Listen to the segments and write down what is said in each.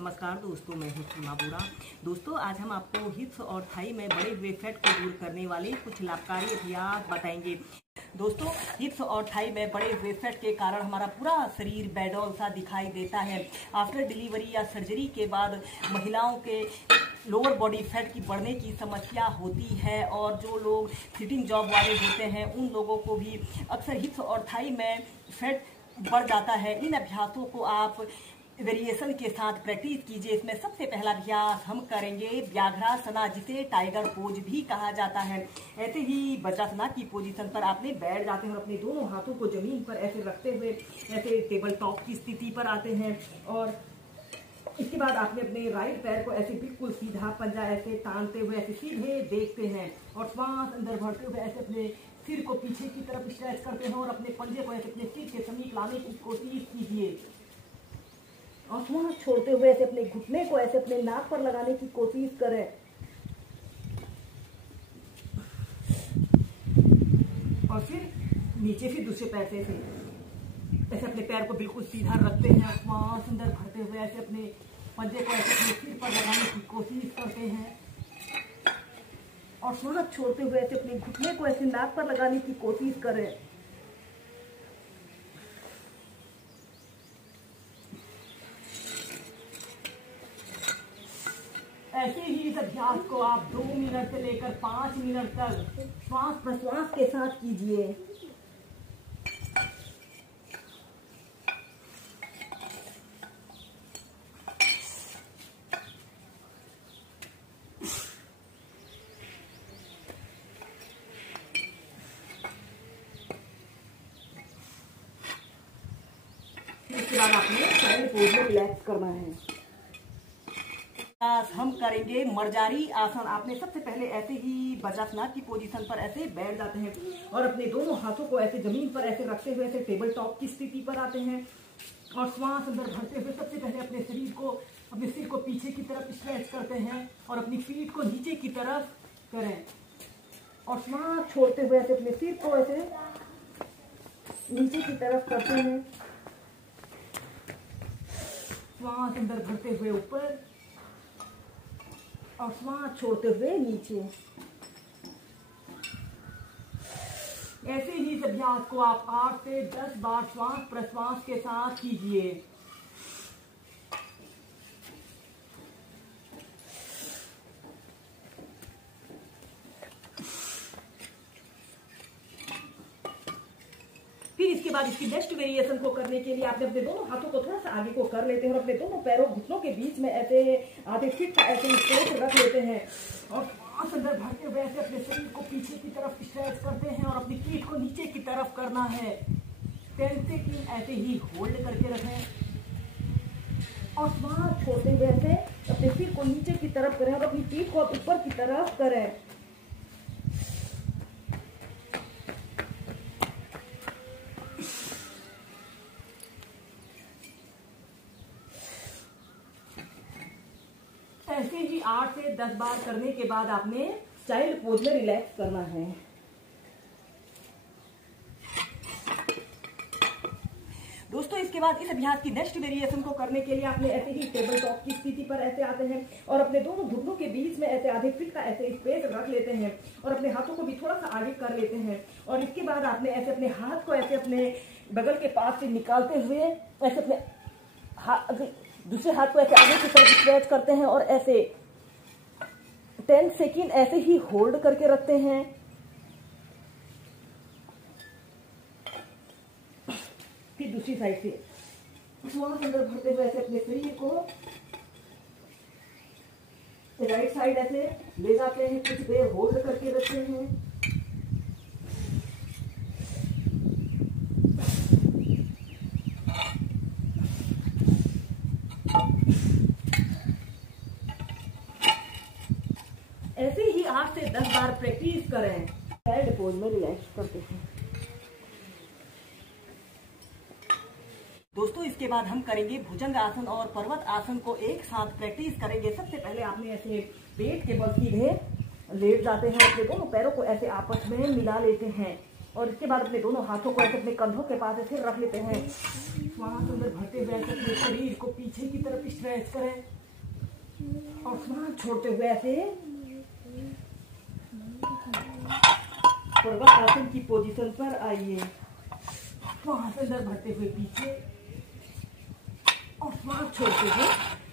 नमस्कार दोस्तों, मैं हूं सीमा बोरा। दोस्तों, आज हम आपको हिप्स और थाई में बढ़े हुए फैट को दूर करने वाले कुछ लाभकारी अभ्यास बताएंगे। दोस्तों, हिप्स और थाई में बढ़े हुए फैट के कारण हमारा पूरा शरीर बेडौल सा दिखाई देता है। आफ्टर डिलीवरी या सर्जरी के बाद महिलाओं के लोअर बॉडी फैट की बढ़ने की समस्या होती है और जो लोग सिटिंग जॉब वाले होते हैं उन लोगों को भी अक्सर हिप्स और थाई में फैट बढ़ जाता है। इन अभ्यासों को आप वेरिएशन के साथ प्रैक्टिस कीजिए। इसमें सबसे पहला अभ्यास हम करेंगे व्याघ्रासना, जिसे टाइगर पोज भी कहा जाता है। ऐसे ही वज्रासना की पोजीशन पर आपने बैठ जाते हैं और अपने दोनों हाथों को जमीन पर ऐसे रखते हुए ऐसे टेबल टॉप की स्थिति पर आते हैं और इसके बाद आपने अपने राइट पैर को ऐसे बिल्कुल सीधा पंजा ऐसे तानते हुए ऐसे सीधे देखते हैं और श्वास अंदर भरते हुए ऐसे अपने सिर को पीछे की तरफ स्ट्रेच करते हैं और अपने पंजे को ऐसे अपने सिर के समीप लाने की कोशिश कीजिए और श्वास छोड़ते हुए ऐसे अपने घुटने को ऐसे अपने नाक पर लगाने की कोशिश करें और फिर नीचे फिर दूसरे पैर से ऐसे अपने पैर को बिल्कुल सीधा रखते हैं। श्वास अंदर भरते हुए ऐसे अपने पंजे को ऐसे अपने सिर पर लगाने की कोशिश करते हैं और श्वास छोड़ते हुए ऐसे अपने घुटने को ऐसे नाक पर लगाने की कोशिश करें। ऐसे ही इस अभ्यास को आप 2 मिनट से लेकर 5 मिनट तक श्वास प्रश्वास के साथ कीजिए। इसके बाद आपने चाइल्ड पोज में रिलैक्स करना है। हम करेंगे मर्जारी आसन। आपने सबसे पहले ऐसे ही वज्रासना की पोजीशन पर ऐसे बैठ जाते हैं और अपने दोनों हाथों को ऐसे जमीन पर ऐसे रखते हुए ऐसे टेबल टॉप की स्थिति पर आते हैं और श्वास अंदर भरते हुए सबसे पहले अपने शरीर को, अपने सिर को पीछे की तरफ स्ट्रेच करते हैं और अपनी पीठ को नीचे की तरफ करें और श्वास छोड़ते हुए ऐसे अपने सिर को ऐसे नीचे की तरफ करते हैं। श्वास अंदर भरते हुए ऊपर और श्वास छोड़ते हुए नीचे। ऐसे ही इस अभ्यास को आप 8 से 10 बार श्वास प्रश्वास के साथ कीजिए। फिर इसके बाद इसकी नेक्स्ट वेरिएशन को करने के लिए आपने अपने दोनों हाथों को थोड़ा सा आगे को कर लेते हैं और अपने दोनों पैरों घुटनों के बीच में ऐसे आधे फीट का ऐसे स्ट्रेच रख लेते हैं और श्वास अंदर भरते हुए ऐसे अपने शरीर को पीछे की तरफ स्ट्रेच करते हैं और अपनी पीठ को नीचे की तरफ करना है। 10 सेकंड ऐसे ही होल्ड करके रखें और श्वास छोड़ते हुए ऐसे अपने सिर को नीचे की तरफ करें और अपनी पीठ को ऊपर की तरफ करें। ऐसे ही 8 से 10 बार करने के बाद आपने चाइल्ड पोज में रिलैक्स करना है। दोस्तों, इसके बाद इस अभ्यास की नेक्स्ट वेरिएशन को करने के लिए आपने ऐसे ही टेबल टॉप की स्थिति पर ऐसे आते हैं और अपने दोनों घुटनों के बीच में ऐसे आधे फीट का ऐसे स्पेस रख लेते हैं और अपने हाथों को भी थोड़ा सा आगे कर लेते हैं और इसके बाद आपने ऐसे अपने हाथ को ऐसे अपने बगल के पास से निकालते हुए ऐसे अपने दूसरे हाथ को ऐसे आगे की तरफ स्ट्रेच करते हैं और ऐसे 10 सेकंड ऐसे ही होल्ड करके रखते हैं। फिर दूसरी साइड से श्वास अंदर भरते हुए ऐसे अपने शरीर को राइट साइड ऐसे ले जाते हैं, कुछ देर होल्ड करके रखते हैं। ऐसे ही 8 से 10 बार प्रैक्टिस करें। चाइल्ड पोज में रिलैक्स करते हैं। दोस्तों, इसके बाद हम करेंगे भुजंग आसन और पर्वत आसन को एक साथ प्रैक्टिस करेंगे। सबसे पहले आपने ऐसे पेट के बल सीधे लेट जाते हैं, अपने दोनों पैरों को ऐसे आपस में मिला लेते हैं और इसके बाद अपने दोनों हाथों को ऐसे अपने कंधों के पास ऐसे रख लेते हैं। श्वास अंदर भरते हुए ऐसे अपने शरीर को पीछे की तरफ स्ट्रेच करें और श्वास छोड़ते हुए ऐसे आसन की पोजीशन पर आइए। श्वास अंदर भरते हुए पीछे और श्वास छोड़ते हुए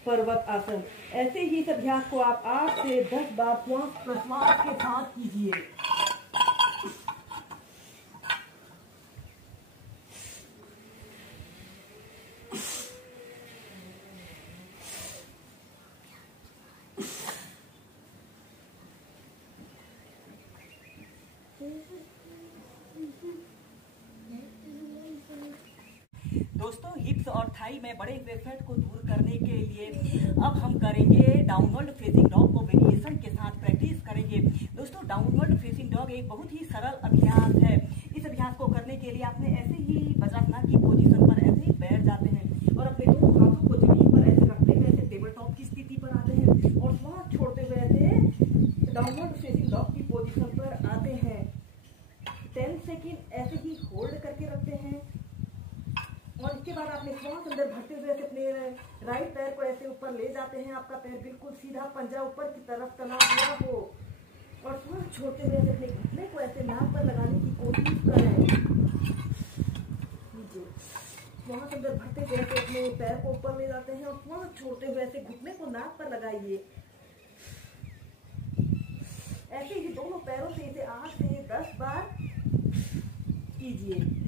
पर्वत आसन। ऐसे ही इस अभ्यास को आप 8 से 10 बार श्वास प्रश्वास के साथ कीजिए। दोस्तों, हिप्स और थाई में बढ़े हुए फैट को दूर करने के लिए अब हम करेंगे डाउनवर्ड फेसिंग डॉग को वेरिएशन के साथ प्रैक्टिस करेंगे। दोस्तों, डाउनवर्ड फेसिंग डॉग एक बहुत ही सरल अभ्यास है। इस अभ्यास को करने के लिए आपने ऐसे ही वज्रासन की पोजीशन पर ऐसे ही बैठ जाते हैं और अपने दोनों हाथों को जमीन पर ऐसे रखते हुए ऐसे टेबल टॉप की स्थिति पर आते हैं और श्वास छोड़ते हुए ऐसे डाउनवर्ड फेसिंग डॉग की पोजीशन पर आते हैं। 10 सेकेंड ऐसे ही होल्ड करके रखते हैं और इसके बाद आपने श्वास अंदर भरते हुए अपने राइट पैर को ऐसे ऊपर ले जाते हैं। आपका पैर बिल्कुल सीधा, पंजा ऊपर की तरफ तना हुआ हो और श्वास छोड़ते हुए अपने घुटने को ऐसे नाक पर लगाने की कोशिश करें। श्वास अंदर भरते हुए अपने पैर को ऊपर ले जाते हैं और श्वास छोड़ते हुए ऐसे घुटने को नाक पर लगाइए। ऐसे ही दोनों पैरों से इसे 8 से 10 बार कीजिए।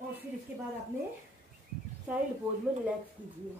और फिर इसके बाद आपने साइड पोज में रिलैक्स कीजिए।